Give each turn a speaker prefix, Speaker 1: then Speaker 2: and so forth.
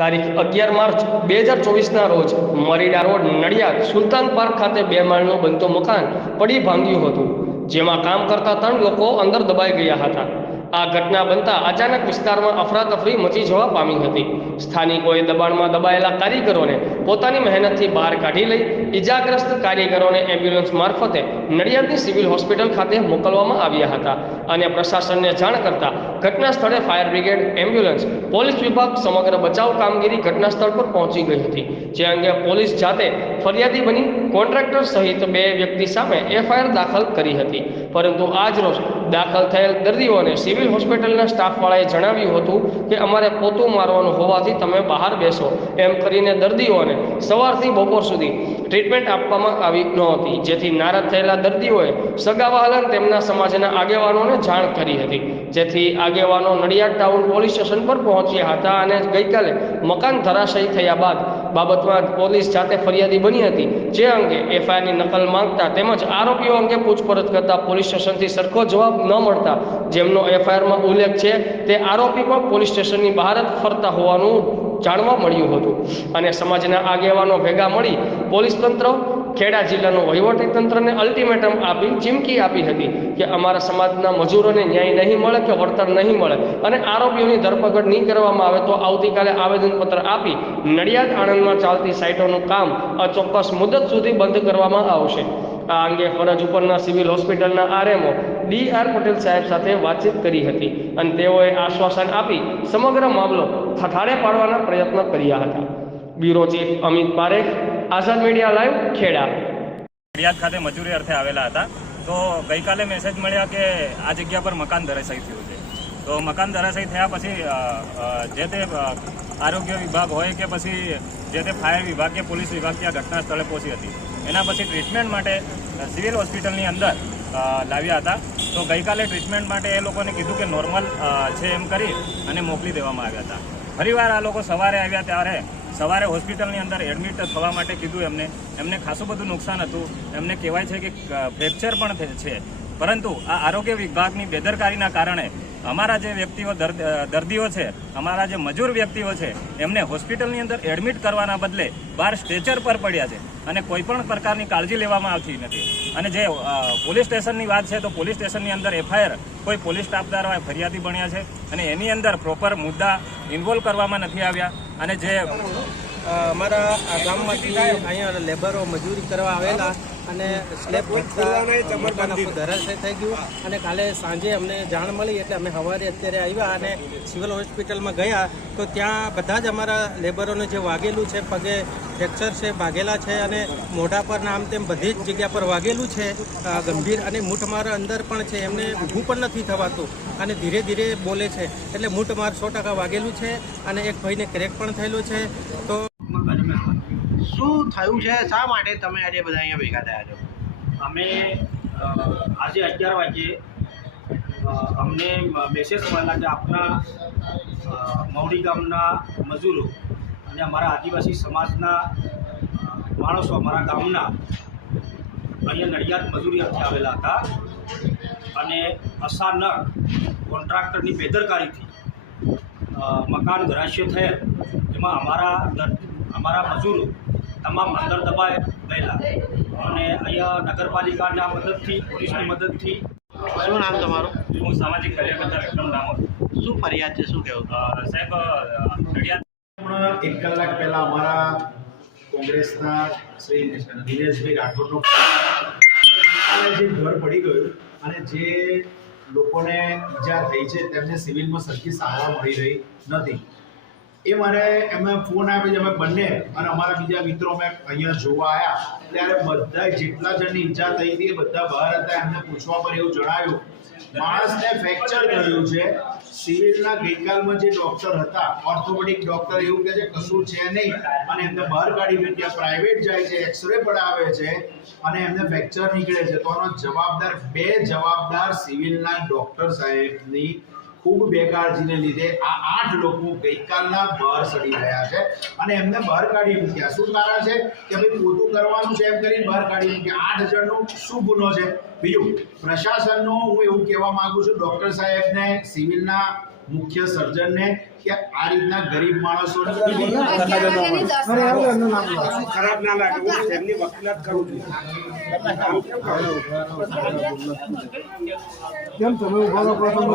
Speaker 1: તારીખ અગિયાર માર્ચ બે હજાર ચોવીસના રોજ મરીડા રોડ નડિયાદ સુલતાન પાર્ક ખાતે બે માળનું બનતું મકાન પડી ભાંગ્યું હતું, જેમાં કામ કરતા ત્રણ લોકો અંદર દબાઈ ગયા હતા. આ ઘટના બનતા અચાનક વિસ્તારમાં અફરાતફરી મચી જવા પામી હતી. સ્થાનિકોએ દબાણમાં દબાયેલા કારીગરોને પોતાની મહેનતથી બહાર કાઢી લઈ ઇજાગ્રસ્ત કારીગરોને એમ્બ્યુલન્સ મારફતે નડિયાદની સિવિલ હોસ્પિટલ ખાતે મોકલવામાં આવ્યા હતા અને પ્રશાસનને જાણ કરતા ઘટના સ્થળે ફાયર બ્રિગેડ, એમ્બ્યુલન્સ, પોલીસ વિભાગ સમગ્ર બચાવ કામગીરી ઘટના સ્થળ પર પહોંચી ગઈ હતી. જે અંગે પોલીસ જાતે ફરિયાદી બની કોન્ટ્રાક્ટર સહિત બે વ્યક્તિ સામે એફઆઈઆર દાખલ કરી હતી. પરંતુ આજ રોજ દાખલ થયેલ દર્દીઓને સિવિલ હોસ્પિટલના સ્ટાફવાળાએ જણાવ્યું હતું કે અમારે પોતું મારવાનું હોવાથી તમે બહાર બેસો. એમ કરીને દર્દીઓને સવારથી બપોર સુધી ટ્રીટમેન્ટ આપવામાં આવી નહોતી. જેથી નારાજ થયેલા દર્દીઓએ સગાવાહલન તેમના સમાજના આગેવાનોને જાણ કરી હતી. જેથી આગેવાનો નડિયાદ ટાઉન પોલીસ સ્ટેશન પર પહોંચ્યા હતા અને ગઈકાલે મકાન ધરાશયી થયા બાદ બાબતમાં પોલીસ જાતે ફરિયાદી બની હતી. જે અંગે એફઆઈઆરની નકલ માંગતા તેમજ આરોપીઓ અંગે પૂછપરછ કરતા પોલીસ સ્ટેશનથી સરખો જવાબ ન મળતા જેમનો એફઆઈઆરમાં ઉલ્લેખ છે, તે આરોપી પણ પોલીસ સ્ટેશનની બહાર જ ફરતા હોવાનું જાણવા મળ્યું હતું. અને સમાજના આગેવાનો ભેગા મળી પોલીસ તંત્ર ખેડા જિલ્લાનું વહીવટી તંત્રને અલ્ટિમેટમ આપી, ચીમકી આપી હતી કે અમારા સમાજના મજૂરોને ન્યાય નહીં મળે કે વળતર નહીં મળે. અને આરોપીઓની ધરપકડ નહીં કરવામાં આવે તો આવતીકાલે આવેદનપત્ર આપી નડિયાદ આણંદમાં ચાલતી સાઇટોનું કામ અચોક્કસ મુદત સુધી બંધ કરવામાં આવશે. આ અંગે ફરજ ઉપરના સિવિલ હોસ્પિટલના આરએમઓ ડી આર પટેલ સાહેબ સાથે વાતચીત કરી હતી અને તેઓએ આશ્વાસન આપી સમગ્ર મામલો ઠાઠાડે પાડવાના પ્રયત્ન કર્યા હતા. Bureau chief Amit Parekh, Azad media live Kheda.
Speaker 2: ફરિયાદ ખાતે મજૂરી અર્થે આવેલા હતા. તો ગઈકાલે મેસેજ મળ્યા કે આ જગ્યા પર મકાન ધરાશાયી થયું છે. તો મકાન ધરાશાયી થયા પછી જે તે આરોગ્ય વિભાગ હોય કે પછી જે તે ફાયર વિભાગ કે પોલીસ વિભાગ ત્યાં ઘટના સ્થળે પહોંચી હતી. એના પછી ટ્રીટમેન્ટ માટે સિવિલ હોસ્પિટલની અંદર લાવ્યા હતા. તો ગઈકાલે ટ્રીટમેન્ટ માટે એ લોકોને કીધું કે નોર્મલ છે એમ કરી અને મોકલી દેવામાં આવ્યા હતા. ફરીવાર આ લોકો સવારે આવ્યા ત્યારે સવારે હોસ્પિટલની અંદર એડમિટ થવા માટે કીધું એમને. એમને ખાસું બધું નુકસાન હતું. એમને કહેવાય છે કે ફ્રેક્ચર પણ છે. પરંતુ આ આરોગ્ય વિભાગની બેદરકારીના કારણે અમારા જે વ્યક્તિઓ દર્દ- દર્દીઓ છે, અમારા જે મજૂર વ્યક્તિઓ છે, એમને હોસ્પિટલની અંદર એડમિટ કરવાના બદલે બહાર સ્ટ્રેચર પર પડ્યા છે અને કોઈ પણ પ્રકારની કાળજી લેવામાં આવતી નથી. અને જે પોલીસ સ્ટેશનની વાત છે તો પોલીસ સ્ટેશનની અંદર એફઆઈઆર કોઈ પોલીસ સ્ટાફ દ્વારા ફરિયાદી બન્યા છે અને એની અંદર પ્રોપર મુદ્દા ઇન્વોલ્વ કરવામાં નથી આવ્યા. અને જે
Speaker 3: અમારા ગામમાંથી અહીંયા લેબરો મજૂરી કરવા આવેલા અને સ્લેબ ધરાશય થઈ ગયું. અને કાલે સાંજે અમને જાણ મળી એટલે અમે સવારે અત્યારે આવ્યા અને સિવિલ હોસ્પિટલમાં ગયા. તો ત્યાં બધા જ અમારા લેબરોને જે વાગેલું છે પગે ફ્રેક્ચર છે ભાગેલા છે અને મોઢા પર આમ તેમ બધી જ જગ્યા પર વાગેલું છે. ગંભીર અને મૂઠમાર અંદર પણ છે એમને ઊભું પણ નથી થવાતું. અને ધીરે ધીરે બોલે છે એટલે મૂઠમાર સો ટકા વાગેલું છે અને એક ભાઈને ક્રેક પણ થયેલો છે. તો
Speaker 4: શું થયું છે? શા માટે તમે આજે બધા અહીંયા ભેગા થયા છો?
Speaker 5: અમે આજે અગિયાર વાગ્યે અમને મેસેજ મળેલા કે આપણા મૌડી ગામના મજૂરો અને અમારા આદિવાસી સમાજના માણસો અમારા ગામના અહીંયા નડિયાદ મજૂરી અર્થે આવેલા હતા અને અચાનક કોન્ટ્રાક્ટરની બેદરકારીથી મકાન ધરાશ્ય થયેલ, એમાં અમારા અમારા મજૂરો તમામ અંદર દબાય ગયેલા અને અહીંયા નગરપાલિકાના મદદથી પોલીસની મદદથી.
Speaker 4: શું નામ તમારું?
Speaker 2: હું સામાજિક કાર્યકર્તા વિક્રમ ડામોર
Speaker 4: શું ફરિયાદ છે? શું કહેવું?
Speaker 2: સાહેબ
Speaker 6: ફરિયાદ એક કલાક પહેલા અમારા કોંગ્રેસના શ્રી દિનેશભાઈ રાઠોડનો જે ઘર પડી ગયું અને જે લોકોને ઈજા થઈ છે તેમને સિવિલમાં સરખી સારવાર મળી રહી નથી. એ મને એમને ફોન આપ્યો છે, અમે બંને. અને અમારા બીજા મિત્રો અમે અહીંયા જોવા આવ્યા ત્યારે બધા જેટલા જણની ઈજા થઈ હતી બધા બહાર હતા. એમને પૂછવા પર એવું જણાવ્યું માણસને ફ્રેક્ચર થયું છે. સિવિલના ગઈકાલમાં જે ડોક્ટર હતા ઓર્થોપેડિક ડોક્ટર એવું કહે છે, કશું છે નહીં. અને એમને બહાર કાઢી ત્યાં પ્રાઇવેટ જાય છે એક્સરે પડાવે છે અને એમને ફ્રેક્ચર નીકળે છે. તો જવાબદાર, બે જવાબદાર સિવિલના ડોક્ટર સાહેબની ખૂબ બેકાળજીને લીધે આ આઠ લોકો ગઈકાલના બહાર સડી રહ્યા છે અને એમને બહાર કાઢી મૂક્યા. શું કારણ છે કે ભાઈ પોતું કરવાનું છે એમ કરીને બહાર કાઢી મૂક્યા. આઠ જણનો શું ગુનો છે? બીજું, પ્રશાસનનો હું એવું કહેવા માગું છું, ડૉક્ટર સાહેબને સિવિલના મુખ્ય સર્જનને કે આ રીતના ગરીબ માણસો
Speaker 7: ખરાબ ના લાગે હું તેમની વકીલાત કરું છું.
Speaker 8: કેમ તમે ઊભા રહો? પ્રથમ